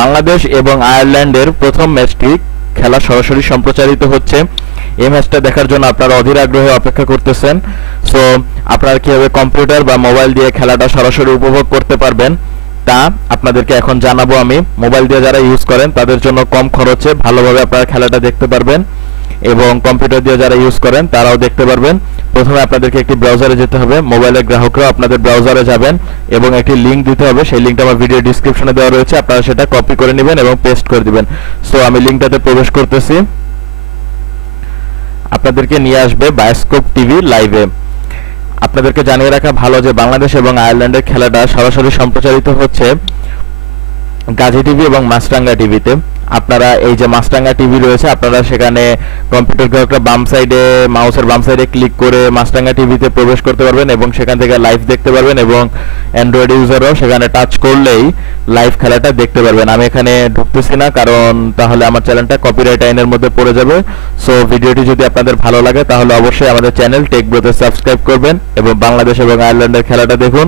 বাংলাদেশ এবং আয়ারল্যান্ডের প্রথম ম্যাচটি খেলা সরাসরি সম্প্রচারিত হচ্ছে। এই ম্যাচটা দেখার জন্য আপনারা অধীর আগ্রহে অপেক্ষা করতেছেন। সো আপনারা কিভাবে কম্পিউটার বা মোবাইল দিয়ে খেলাটা সরাসরি উপভোগ করতে পারবেন তা আপনাদেরকে এখন জানাবো আমি। মোবাইল দিয়ে যারা ইউজ করেন তাদের জন্য কম খরচে ভালোভাবে আপনারা খেলাটা দেখতে পারবেন এবং কম্পিউটার দিয়ে যারা ইউজ করেন তারাও দেখতে পারবেন। প্রথমে আপনাদেরকে একটি ব্রাউজারে যেতে হবে। মোবাইলের গ্রাহকরা আপনাদের ব্রাউজারে যাবেন এবং একটি লিংক দিতে হবে। সেই লিংকটা আমার ভিডিও ডেসক্রিপশনে দেওয়া রয়েছে, আপনারা সেটা কপি করে নেবেন এবং পেস্ট করে দিবেন। সো আমি লিংকটাতে প্রবেশ করতেছি। আপনাদেরকে নিয়ে আসবে বায়োস্কোপ টিভি লাইভে। আপনাদেরকে জানিয়ে রাখা ভালো যে বাংলাদেশ এবং আয়ারল্যান্ডের খেলাটা সরাসরি সম্প্রচারিত হচ্ছে গাজী টিভি এবং মাছরাঙ্গা টিভিতে। আপনারা এই যে মাছরাঙ্গা টিভি রয়েছে, আপনারা সেখানে কম্পিউটার গ্রাহকরা বাম সাইডে মাউসের বাম সাইডে ক্লিক করে মাছরাঙ্গা টিভিতে প্রবেশ করতে পারবেন এবং সেখান থেকে লাইভ দেখতে পারবেন এবং অ্যান্ড্রয়েড ইউজারও সেখানে টাচ করলেই লাইভ খেলাটা দেখতে পারবেন। আমি এখানে ঢুকতেছি না কারণ তাহলে আমার চ্যানেলটা কপিরাইট আইনের মধ্যে পড়ে যাবে। সো ভিডিওটি যদি আপনাদের ভালো লাগে তাহলে অবশ্যই আমাদের চ্যানেল টেক ব্রোতে সাবস্ক্রাইব করবেন এবং বাংলাদেশ এবং আয়ারল্যান্ডের খেলাটা দেখুন।